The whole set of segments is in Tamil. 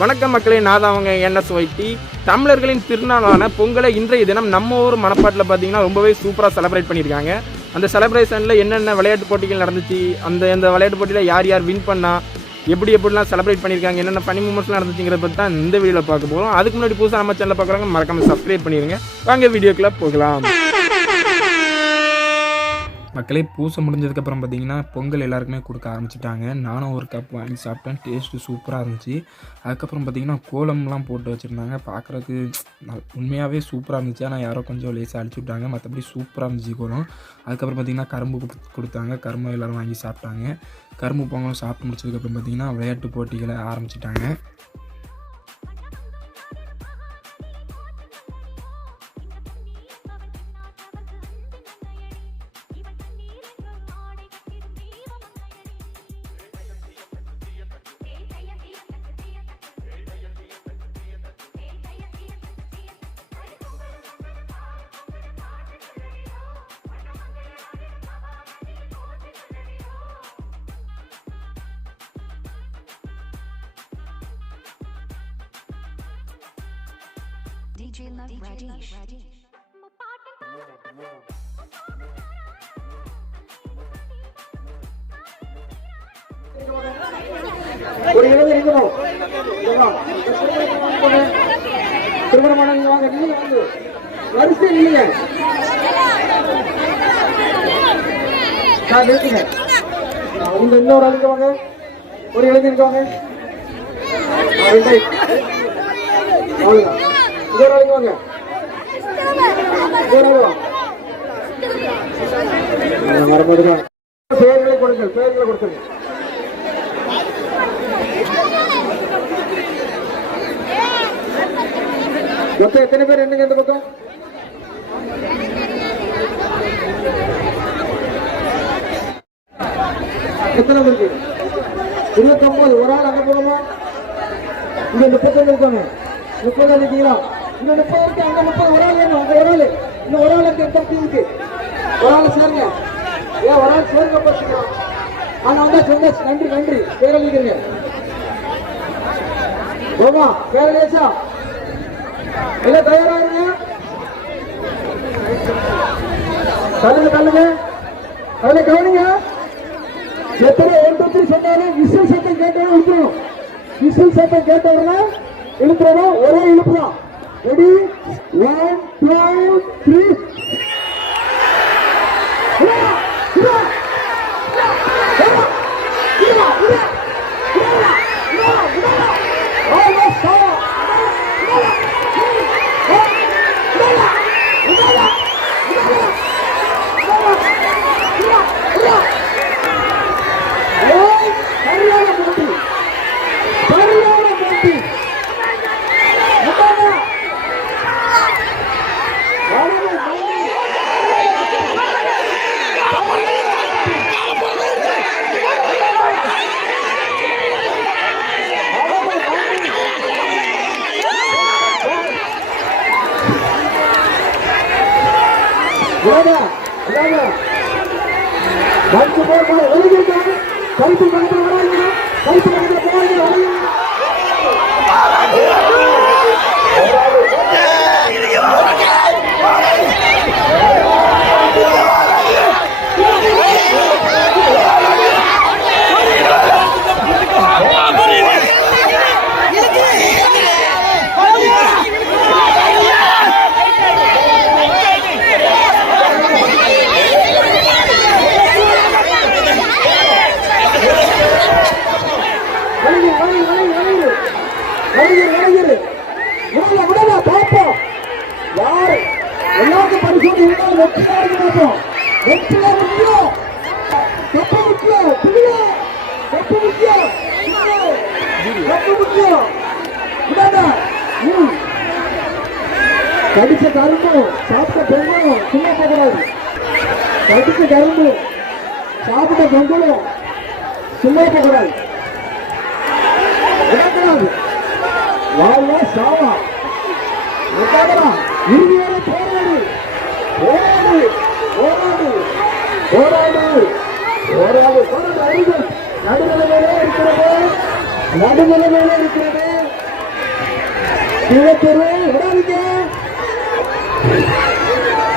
வணக்கம் மக்களே, நான் தான் அவங்க NSYT. தமிழர்களின் திருநாளான பொங்கலை இன்றைய தினம் நம்ம ஊர் மணப்பாட்டில் பார்த்தீங்கன்னா ரொம்பவே சூப்பராக செலிப்ரேட் பண்ணியிருக்காங்க. அந்த செலிப்ரேஷனில் என்னென்ன விளையாட்டு போட்டிகள் நடந்துச்சு, அந்த விளையாட்டு போட்டியில் யார் வின் பண்ணா, எப்படிலாம் செலிப்ரேட் பண்ணியிருக்காங்க, என்னென்ன ஃபனி மூமெண்ட்ஸ்லாம் நடந்துச்சுங்கிறத பற்றி தான் இந்த வீடியோவில் பார்க்க போகிறோம். அதுக்கு முன்னாடி புதுசாக நம்ம சேனலில் பார்க்குறாங்க மறக்காமல் சப்ஸ்கிரைப் பண்ணிடுங்க. வாங்க வீடியோக்குள்ளே போகலாம். மக்களே, பூசை முடிஞ்சதுக்கப்புறம் பார்த்தீங்கன்னா பொங்கல் எல்லாருக்குமே கொடுக்க ஆரம்பிச்சிட்டாங்க. நானும் ஒரு கப் வாங்கி சாப்பிட்டேன். டேஸ்ட்டு சூப்பராக இருந்துச்சு. அதுக்கப்புறம் பார்த்தீங்கன்னா கோலம்லாம் போட்டு வச்சுருந்தாங்க. பார்க்குறதுக்கு உண்மையாகவே சூப்பராக இருந்துச்சு. ஆனால் யாரோ கொஞ்சம் லேசாக அழிச்சு விட்டாங்க. மற்றபடி சூப்பராக இருந்துச்சு கோலம். அதுக்கப்புறம் பார்த்திங்கன்னா கரும்பு கொடுத்தாங்க. கரும்பு எல்லோரும் வாங்கி சாப்பிட்டாங்க. கரும்பு பொங்கலும் சாப்பிட்டு முடிச்சதுக்கப்புறம் பார்த்திங்கன்னா விளையாட்டு போட்டிகளை ஆரம்பிச்சிட்டாங்க. DJ Love Radish. ஒரு இடம் இருக்கணும். திருமணம் வாங்க, வரிசை இல்லைங்க. அவங்க இன்னொரு ஆளுக்கு வாங்க, ஒரு இளைஞருக்கு வாங்க. அவ்வளவுதான். இன்னொரு ஆளுக்கு வாங்க, மரபடுங்க. பெயர்களை கொடுத்துருங்க. மொத்தம் எத்தனை பேர் என்னங்க இந்த பக்கம்? எத்தனை பேருக்கு? 29. ஒரு ஆள் அங்க போகணுமா? இங்க 30 இருக்காங்க. 30 இருக்கீங்களா? இங்க 30 இருக்கு, அங்க 30. ஒரு ஆள் வேணும், அங்க ஒரு ஆள். இன்னும் ஒரு ஆள் அங்க இருக்கு. ஒரு ஆள் சேருங்க. ஏன் ஒரு ஆள் சேருங்க பார்த்துக்கலாம். ஆனா வந்தா சொன்னேன். நன்றி பேரழிக்கிறீங்க. ஓமா பேரழிச்சா எல்லாம் தயாராக தள்ளுங்க. அதுல கவனிங்க. எத்தனை ஒருத்தர் சொன்னாலும் விசில் சத்தம் கேட்டவங்க இழுத்துறோம். விசில் சத்தம் கேட்டவங்க இழுத்துறோம். ஒரே இழுப்பு தான். ரெடி? 1 2 3. கருப்பு பக்கத்தில் வராங்க. கருப்பு பக்கத்தில் போவாங்க. எல்லாருக்கும் பரிசோதனை இருந்தாலும் வெற்றியா முக்கியம். கப்பு முக்கியம். கடிச்ச கரும்பும் சாப்பிட்ட பொங்கலும் சும்மா போகக்கூடாது. கடிச்ச கரும்பும் சாப்பிட்ட பொங்கலும் சும்மா போகக்கூடாது. வாழ்வா சாவா இறுதி வரை போராடு. நடுநிலைமையிலே இருக்கிறது. கீழத்தெரு விடாதீங்க,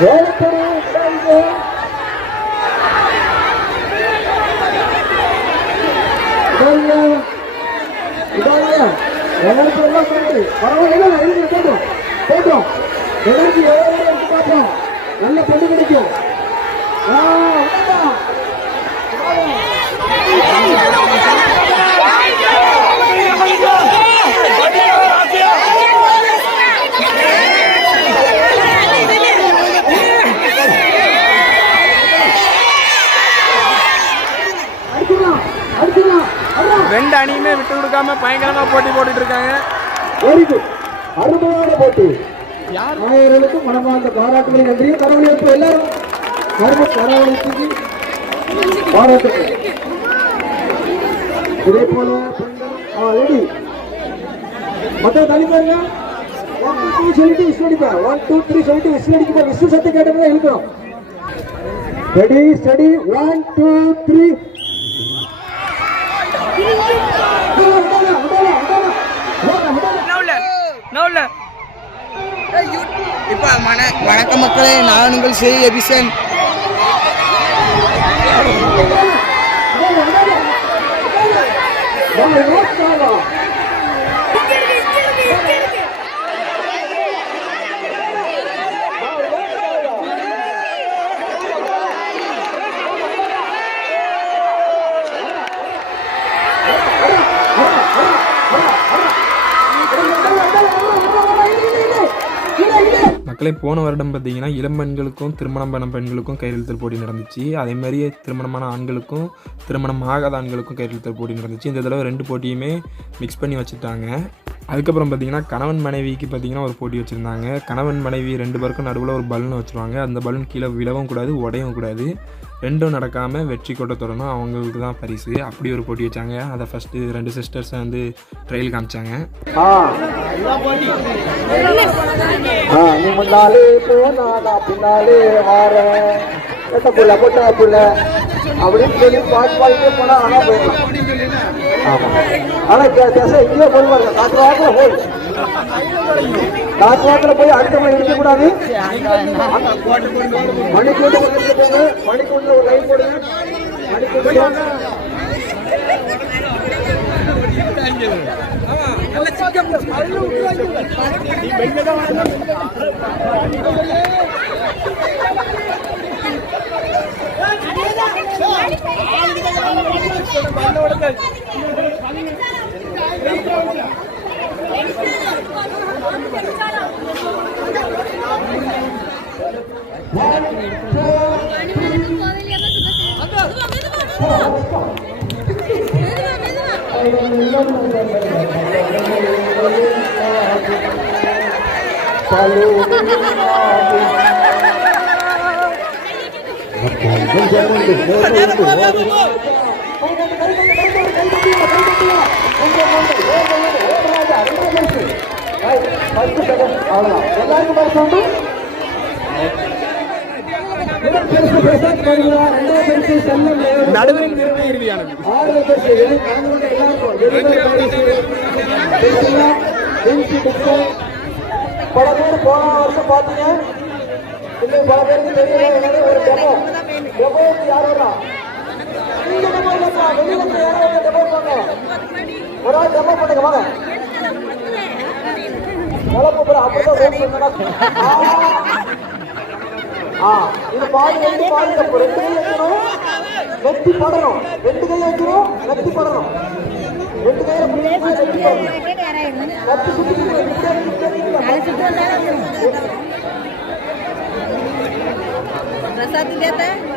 வேலைத்தெரு விடாதீங்க. போட்டோம் நல்ல பொண்ணு கிடைக்கும். ரெண்டு அணியுமே விட்டு கொடுக்காம பயங்கரமா போட்டி போட்டுட்டு இருக்காங்க. வெரி குட், அருமையான போட்டி. ஆயிரங்களுக்கும் மனமார்ந்த பாராட்டுகளை நன்றியும் கரவழைப்பு எல்லாரும் கரவழைப்புக்கு பாராட்டுகள். இதே போல ரெடி மற்ற தனிப்பாருங்க. 1 2 3 சொல்லிட்டு விசில் அடிப்பேன். 1 2 3 சொல்லிட்டு விசில் அடிப்பேன். விசில் சத்தம் கேட்டோம்னா இழுக்கிறோம். Ready study 1 2 3. வணக்கம் மக்களே, நான் உங்கள் ஸ்ரீ எபிசன். மக்களே, போன வருடம் பார்த்தீங்கன்னா இளம் பெண்களுக்கும் திருமணம் பண்ண பெண்களுக்கும் கையெழுத்தல் போட்டி நடந்துச்சு. அதேமாதிரி திருமணமான ஆண்களுக்கும் திருமணம் ஆகாத ஆண்களுக்கும் கையெழுத்தல் போட்டி நடந்துச்சு. இந்த தடவை 2 போட்டியுமே மிக்ஸ் பண்ணி வச்சுட்டாங்க. அதுக்கப்புறம் பார்த்தீங்கன்னா கணவன் மனைவிக்கு பார்த்தீங்கன்னா ஒரு போட்டி வச்சுருந்தாங்க. கணவன் மனைவி 2 பேருக்கும் நடுவில் ஒரு பலூன் வச்சுருவாங்க. அந்த பலூன் கீழே விழவும் கூடாது, உடையவும் கூடாது. ரெண்டும் நடக்காமல் வெற்றி கொட்ட தொடரணும், அவங்களுக்கு தான் பரிசு. அப்படி ஒரு போட்டி வச்சாங்க. அதை ஃபஸ்ட்டு 2 சிஸ்டர்ஸை வந்து ட்ரையல் காமிச்சாங்க. நீ முன்னாலே போனா நான் பின்னாலே வாரேன் புள்ள பொட்டா புள்ள அப்படின்னு சொல்லி பாட்டு போனா ஆனா போயிடலாம். ஆமா, ஆனா திசை இங்கே போடுவாங்க. காற்று வாக்கில் போய் காற்று வாக்கில் போய் அடுத்த மணி இருக்க கூடாது. மணிக்கூண்டு பக்கத்துல போங்க, மணிக்கூண்டு ஒரு லைன் போடுங்க. மணிக்கூண்டு நடுவரின் விருது இறுதியானது. பல பேர் போன வருஷம் பார்த்தீங்க, இன்னும் பல பேருக்கு தெரியல. ஒரு டெமோ யார் வரா வெளியில யாராவது டெமோ பண்ண ஒரு ஆள் டெமோ பண்ணுங்க வாங்க. அப்படிதான் இது பாதி 2 பாதி தப்பு. 2 கை வைக்கணும், நெத்தி படணும். 2 கை வைக்கணும், நெத்தி படணும். 2 கையில நெத்தி சுத்தி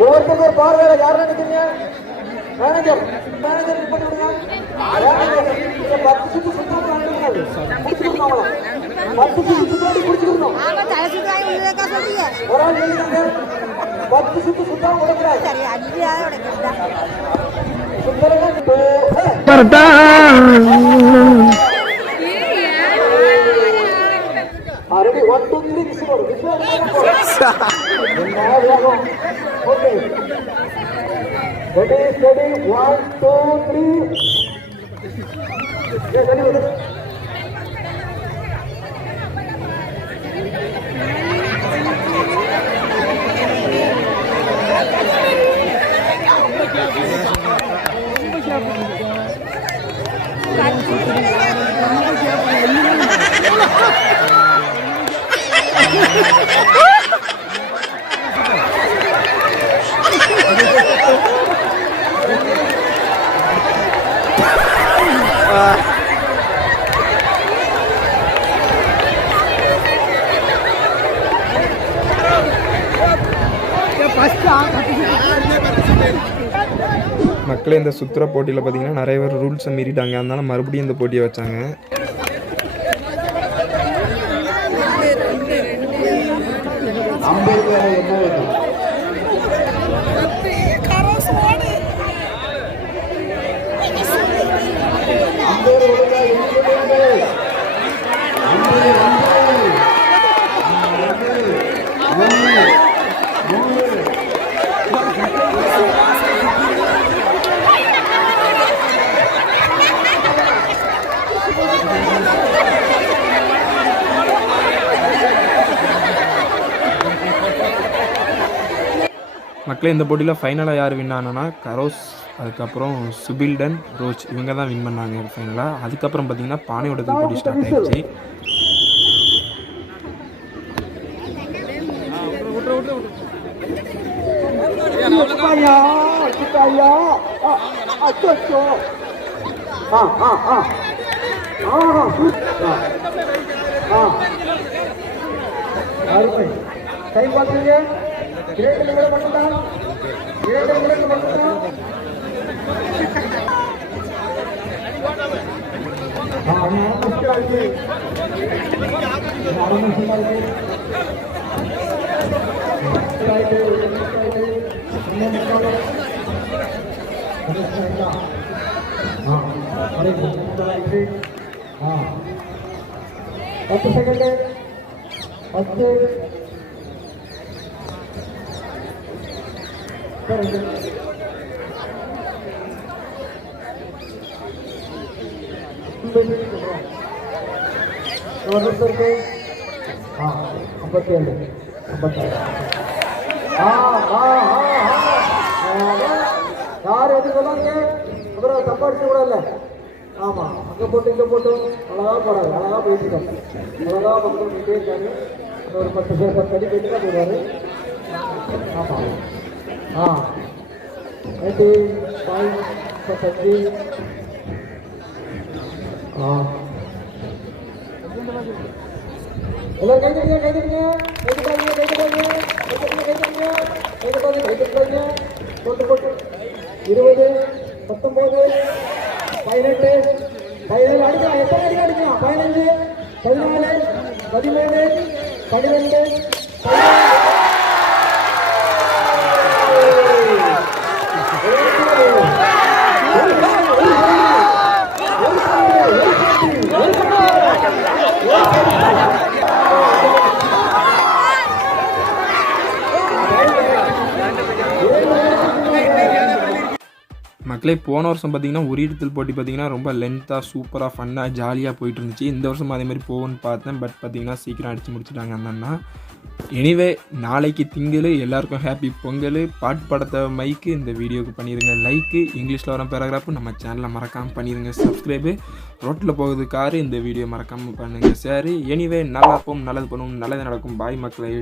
ஒவ்வொருத்தருக்கு ஒரு பார்வையில யார் நினைக்கிறீங்க? மேனேஜர் பண்ணி விடுங்க. 10 சுத்து சுத்தாம முடிச்சுக்கணும். 10 சுத்து சுத்தாடி முடிச்சுக்கணும். ஒரு ஆள் எழுதுங்க. 10 சுத்து சுத்தாம உடைக்கிறார். Ready, 1 2 3 whistle. Okay. Ready, steady, 1 2 3. Yes, ready. மக்களே இந்த சுற்றுற போட்டியில் பார்த்தீங்கன்னா நிறைய பேர் ரூல்ஸை மீறிட்டாங்க, அதனால மறுபடியும் இந்த போட்டியை வச்சாங்க. மக்களே இந்த போட்டியில் ஃபைனலாக யார் வின் ஆனான்னா கரோஸ், அதுக்கப்புறம் சுபில்டன், ரோச் இவங்க தான் வின் பண்ணாங்க ஃபைனலாக. அதுக்கப்புறம் பார்த்தீங்கன்னா பானை உடைத்தல் போட்டி ஸ்டார்ட் ஆயிடுச்சு. கை பார்த்துங்க, இரண்டு நிமிடம் மட்டும்தான், இரண்டு நிமிடம் மட்டும்தான். பத்து செகண்ட், 10 யார் எது சொல்லாங்க, அப்புறம் தப்பா அடிச்சு கூட இல்லை. ஆமா, அங்க போட்டு இங்க போட்டு அழகா போறாரு, அழகா போயிட்டு இருக்காரு, அழகா பக்கம் போயிட்டே இருக்காரு. ஒரு 10 பேர் 10 அடி போயிட்டு தான் போயிடுவாரு. ஆமா, 85 எல்லாரும் கைதடிங்க, கைதடிங்க, கைதடிங்க, கைதடிங்க, கைதடிங்க, கைதடிங்க, கைதடிங்க, போட்டு போட்டு 20, 19, 18, 17 அடிக்கலாம். எத்தனை அடி அடிக்கலாம்? 15, 14, 13, 12, மக்களே போன வருஷம் பார்த்தீங்கன்னா உயிரிழத்தல் போட்டி பார்த்தீங்கன்னா ரொம்ப லென்த்தாக சூப்பராக ஃபன்னாக ஜாலியாக போயிட்டு இருந்துச்சு. இந்த வருஷம் அதே மாதிரி போகும்னு பார்த்தேன், பட் பார்த்தீங்கன்னா சீக்கிரம் அடித்து முடிச்சுட்டாங்க அண்ணா. எனிவே நாளைக்கு திங்கள், எல்லாருக்கும் ஹாப்பி பொங்கல். பாட்டு படத்தை மைக்கு இந்த வீடியோவுக்கு பண்ணிடுங்க லைக்கு, இங்கிலீஷில் வர பேராகிராஃபு நம்ம சேனலில் மறக்காமல் பண்ணிடுங்க சப்ஸ்கிரைபு. ரோட்டில் போகுது காரு, இந்த வீடியோ மறக்காமல் பண்ணுங்கள் சார். எனிவே நல்லா இருப்போம், நல்லது பண்ணுவோம், நல்லது நடக்கும். பாய் மக்களே.